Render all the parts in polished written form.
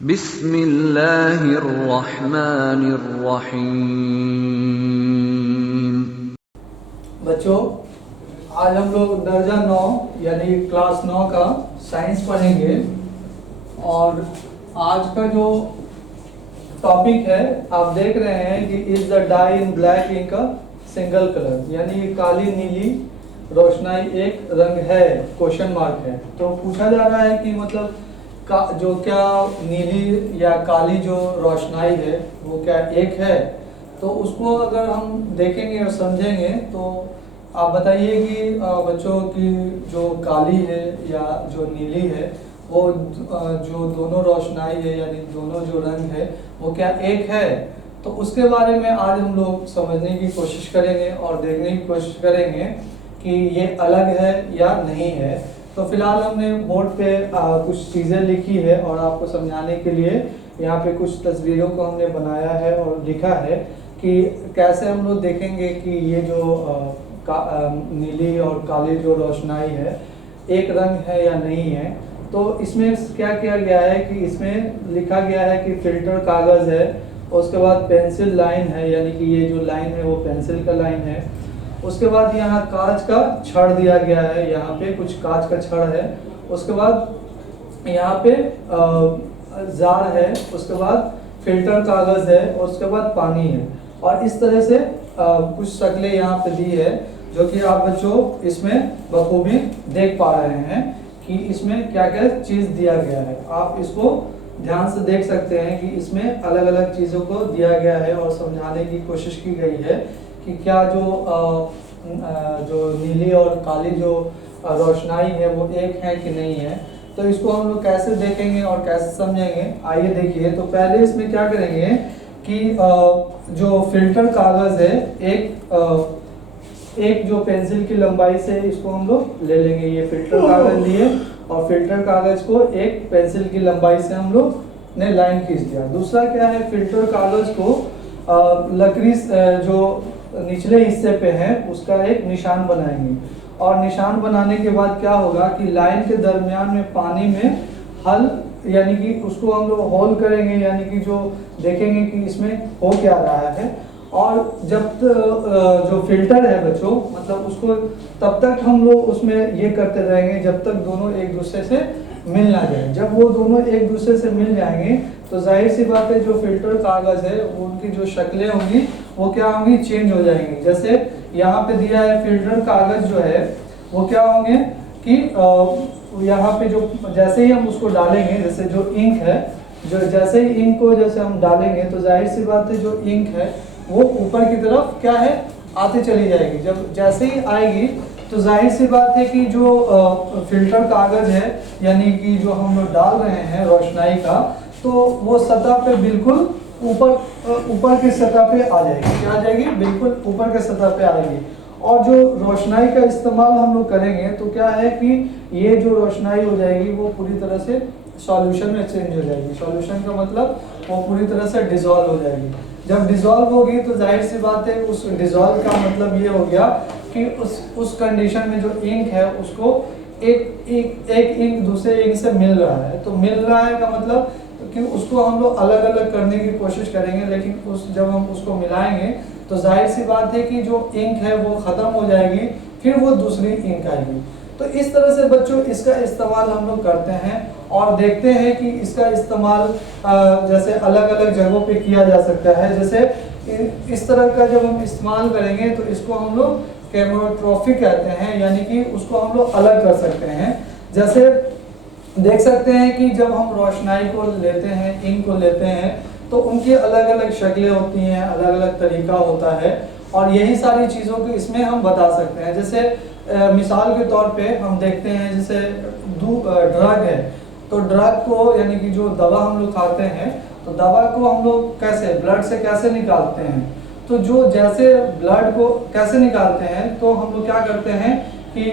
बिस्मिल्लाहिर्रहमानिर्रहीम। बच्चों, आज हम लोग दर्जा 9 यानी क्लास 9 का साइंस पढ़ेंगे। और आज का जो टॉपिक है, आप देख रहे हैं कि is the dye in black ink a single colour, यानी काली नीली रोशनाई एक रंग है, क्वेश्चन मार्क है। तो पूछा जा रहा है कि मतलब जो क्या नीली या काली जो रोशनाई है वो क्या एक है। तो उसको अगर हम देखेंगे और समझेंगे तो आप बताइए कि बच्चों की जो काली है या जो नीली है वो जो दोनों रोशनाई है यानी दोनों जो रंग है वो क्या एक है। तो उसके बारे में आज हम लोग समझने की कोशिश करेंगे और देखने की कोशिश करेंगे कि ये अलग है या नहीं है। तो फिलहाल हमने बोर्ड पे कुछ चीज़ें लिखी है और आपको समझाने के लिए यहाँ पे कुछ तस्वीरों को हमने बनाया है और लिखा है कि कैसे हम लोग देखेंगे कि ये जो नीली और काली जो रोशनाई है एक रंग है या नहीं है। तो इसमें क्या किया गया है कि इसमें लिखा गया है कि फिल्टर कागज़ है, उसके बाद पेंसिल लाइन है, यानी कि ये जो लाइन है वो पेंसिल का लाइन है। उसके बाद यहाँ कांच का छड़ दिया गया है, यहाँ पे कुछ कांच का छड़ है। उसके बाद यहाँ पे जार है, उसके बाद फिल्टर कागज़ है और उसके बाद पानी है। और इस तरह से कुछ शक्लें यहाँ पे दी है जो कि आप बच्चों इसमें बखूबी देख पा रहे हैं कि इसमें क्या क्या चीज़ दिया गया है। आप इसको ध्यान से देख सकते हैं कि इसमें अलग अलग चीज़ों को दिया गया है और समझाने की कोशिश की गई है कि क्या जो नीली और काली जो रोशनाई है वो एक है कि नहीं है। तो इसको हम लोग कैसे देखेंगे और कैसे समझेंगे, आइए देखिए। तो पहले इसमें क्या करेंगे कि जो फिल्टर कागज़ है एक जो पेंसिल की लंबाई से इसको हम लोग ले लेंगे। ये फिल्टर कागज़ लिए और फिल्टर कागज़ को एक पेंसिल की लंबाई से हम लोग ने लाइन खींच दिया। दूसरा क्या है, फिल्टर कागज़ को लकड़ी जो निचले हिस्से पे है उसका एक निशान बनाएंगे। और निशान बनाने के बाद क्या होगा कि लाइन के दरमियान में पानी में हल यानी कि उसको हम लोग होल करेंगे, यानी कि जो देखेंगे कि इसमें हो क्या रहा है। और जब जो फिल्टर है बच्चों मतलब उसको तब तक हम लोग उसमें ये करते रहेंगे जब तक दोनों एक दूसरे से मिल ना जाए। जब वो दोनों एक दूसरे से मिल जाएंगे तो जाहिर सी बात है जो फिल्टर कागज़ है उनकी जो शक्लें होंगी वो क्या होंगी, चेंज हो जाएंगी। जैसे यहाँ पे दिया है फिल्टर कागज़ जो है वो क्या होंगे कि यहाँ पे जो जैसे ही हम उसको डालेंगे, जैसे जो इंक है जो जैसे ही इंक को जैसे हम डालेंगे तो जाहिर सी बात है जो इंक है वो ऊपर की तरफ क्या है आती चली जाएगी। जब जैसे ही आएगी तो जाहिर सी बात है कि जो फिल्टर कागज़ है यानी कि जो हम लोग डाल रहे हैं रोशनाई का, तो वो सतह पे बिल्कुल ऊपर की सतह पे आ जाएगी। क्या आ जाएगी, बिल्कुल ऊपर के सतह पे आएगी। और जो रोशनाई का इस्तेमाल हम लोग करेंगे तो क्या है कि ये जो रोशनाई हो जाएगी वो पूरी तरह से सॉल्यूशन में चेंज हो जाएगी। सॉल्यूशन का मतलब वो पूरी तरह से डिसॉल्व हो जाएगी। जब डिसॉल्व होगी तो जाहिर सी बात है उस डिसॉल्व का मतलब ये हो गया कि उस कंडीशन में जो इंक है उसको एक इंक दूसरे इंक से मिल रहा है। तो मिल रहा है का मतलब कि उसको हम लोग अलग अलग करने की कोशिश करेंगे, लेकिन जब हम उसको मिलाएंगे तो जाहिर सी बात है कि जो इंक है वो ख़त्म हो जाएगी, फिर वो दूसरी इंक आएगी। तो इस तरह से बच्चों इसका इस्तेमाल हम लोग करते हैं और देखते हैं कि इसका इस्तेमाल जैसे अलग अलग जगहों पे किया जा सकता है। जैसे इस तरह का जब हम इस्तेमाल करेंगे तो इसको हम लोग कैमोट्रॉफी कहते हैं, यानी कि उसको हम लोग अलग कर सकते हैं। जैसे देख सकते हैं कि जब हम रोशनाई को लेते हैं, इंक को लेते हैं, तो उनकी अलग अलग शक्लें होती हैं, अलग अलग तरीका होता है और यही सारी चीज़ों को इसमें हम बता सकते हैं। जैसे मिसाल के तौर पे हम देखते हैं जैसे ड्रग है, तो ड्रग को यानी कि जो दवा हम लोग खाते हैं तो दवा को हम लोग कैसे ब्लड से कैसे निकालते हैं। तो जो जैसे ब्लड को कैसे निकालते हैं तो हम लोग क्या करते हैं कि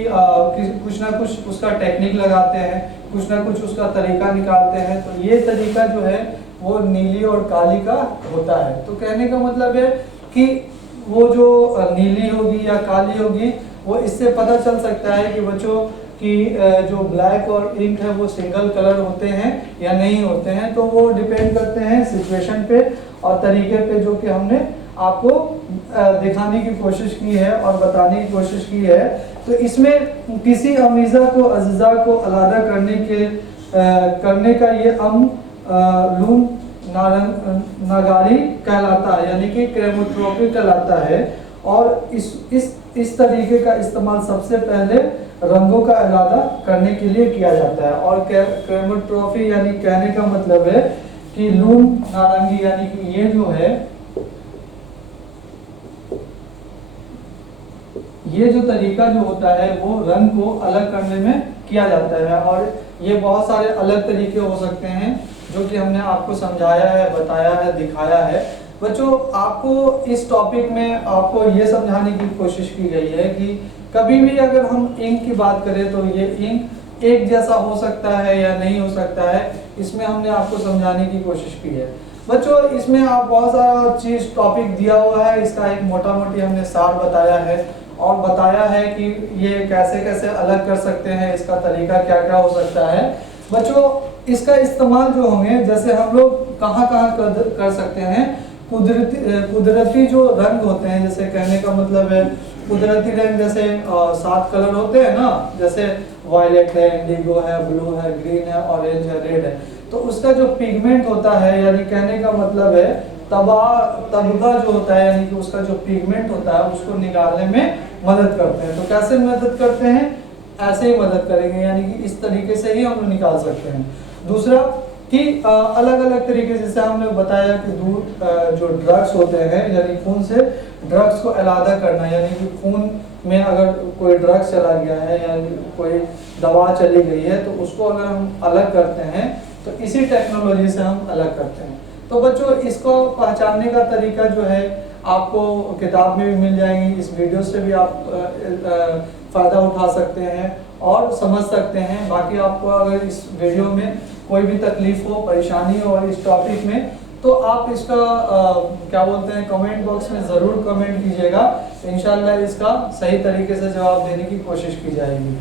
कुछ ना कुछ उसका टेक्निक लगाते हैं, कुछ ना कुछ उसका तरीका निकालते हैं। तो ये तरीका जो है वो नीली और काली का होता है। तो कहने का मतलब है कि वो जो नीली होगी या काली होगी वो इससे पता चल सकता है कि बच्चों कि जो ब्लैक और इंक है वो सिंगल कलर होते हैं या नहीं होते हैं, तो वो डिपेंड करते हैं सिचुएशन पे और तरीके पे जो कि हमने आपको दिखाने की कोशिश की है और बताने की कोशिश की है। तो इसमें किसी अमीज़ा को अज़्ज़ा को अलग करने का ये लूम नगारी कहलाता है, यानी कि क्रेमोट्रोपी कहलाता है। और इस तरीके का इस्तेमाल सबसे पहले रंगों का अलग करने के लिए किया जाता है। और क्रेमोट्रोपी यानी कहने का मतलब है कि लूम नारंगी, यानी कि ये जो है, ये जो तरीका जो होता है वो रंग को अलग करने में किया जाता है। और ये बहुत सारे अलग तरीके हो सकते हैं जो कि हमने आपको समझाया है, बताया है, दिखाया है। बच्चों, आपको इस टॉपिक में आपको ये समझाने की कोशिश की गई है कि कभी भी अगर हम इंक की बात करें तो ये इंक एक जैसा हो सकता है या नहीं हो सकता है, इसमें हमने आपको समझाने की कोशिश की है। बच्चों, इसमें आप बहुत सारा चीज़ टॉपिक दिया हुआ है, इसका एक मोटा मोटी हमने सार बताया है और बताया है कि ये कैसे कैसे अलग कर सकते हैं, इसका तरीका क्या क्या हो सकता है। बच्चों, इसका इस्तेमाल जो होंगे, जैसे हम लोग कहाँ कहाँ कर सकते हैं, कुदरती जो रंग होते हैं, जैसे कहने का मतलब है कुदरती रंग, जैसे 7 कलर होते हैं ना, जैसे वायलेट है, इंडिगो है, ब्लू है, ग्रीन है, ऑरेंज है, रेड है, तो उसका जो पिगमेंट होता है, यानी कहने का मतलब है तबका जो होता है, यानी कि उसका जो पिगमेंट होता है उसको निकालने में मदद करते हैं। तो कैसे मदद करते हैं, ऐसे ही मदद करेंगे, यानी कि इस तरीके से ही हम निकाल सकते हैं। दूसरा कि अलग अलग तरीके से, जैसे हमने बताया कि दूध जो ड्रग्स होते हैं, यानी खून से ड्रग्स को अलग करना, यानी कि खून में अगर कोई ड्रग्स चला गया है या कोई दवा चली गई है तो उसको अगर हम अलग करते हैं तो इसी टेक्नोलॉजी से हम अलग करते हैं। तो बच्चों, इसको पहचानने का तरीका जो है आपको किताब में भी मिल जाएंगी, इस वीडियो से भी आप फ़ायदा उठा सकते हैं और समझ सकते हैं। बाकी आपको अगर इस वीडियो में कोई भी तकलीफ हो, परेशानी हो और इस टॉपिक में, तो आप इसका क्या बोलते हैं, कमेंट बॉक्स में ज़रूर कमेंट कीजिएगा। इंशाल्लाह इसका सही तरीके से जवाब देने की कोशिश की जाएगी।